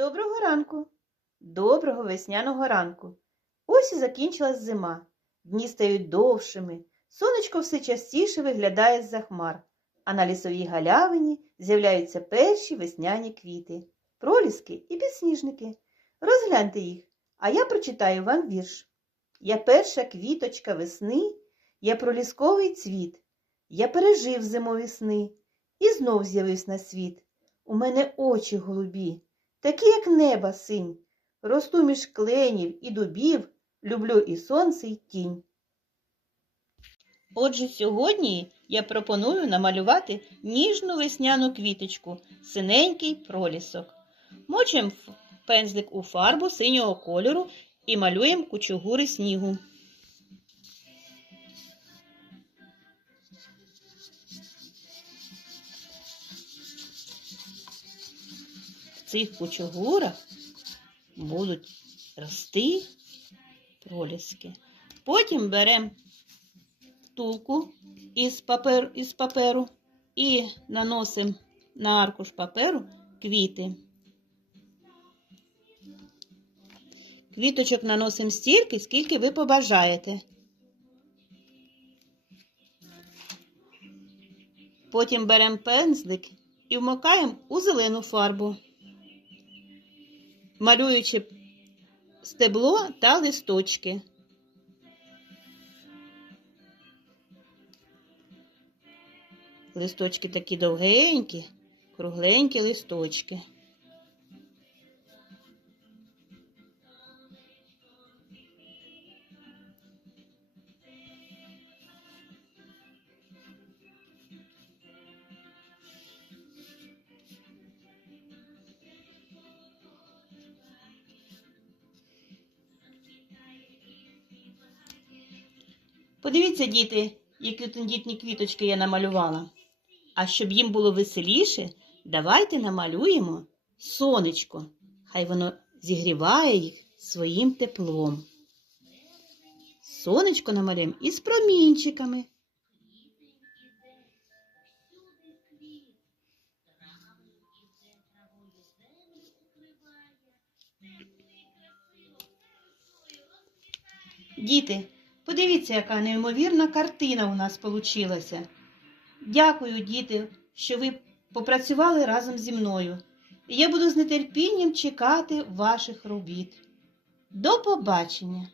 Доброго ранку, доброго весняного ранку. Ось і закінчилась зима. Дні стають довшими, сонечко все частіше виглядає з-за хмар, а на лісовій галявині з'являються перші весняні квіти, проліски і підсніжники. Розгляньте їх, а я прочитаю вам вірш. Я перша квіточка весни, я пролісковий цвіт. Я пережив зимові сни і знов з'явився на світ. У мене очі голубі, такі, як неба синь. Росту між кленів і дубів, люблю і сонце, і тінь. Отже, сьогодні я пропоную намалювати ніжну весняну квіточку, синенький пролісок. Мочимо пензлик у фарбу синього кольору і малюємо кучугури снігу. Цих кучугурах будуть рости проліски. Потім беремо втулку із паперу, із паперу і наносимо на аркуш паперу квіти. Квіточок наносимо стільки, скільки ви побажаєте. Потім беремо пензлик і вмикаємо у зелену фарбу, малюючи стебло та листочки. Листочки такі довгенькі, кругленькі листочки. Подивіться, діти, які тендітні квіточки я намалювала. А щоб їм було веселіше, давайте намалюємо сонечко. Хай воно зігріває їх своїм теплом. Сонечко намалюємо із промінчиками. Діти, подивіться, яка неймовірна картина у нас получилася. Дякую, діти, що ви попрацювали разом зі мною. Я буду з нетерпінням чекати ваших робіт. До побачення!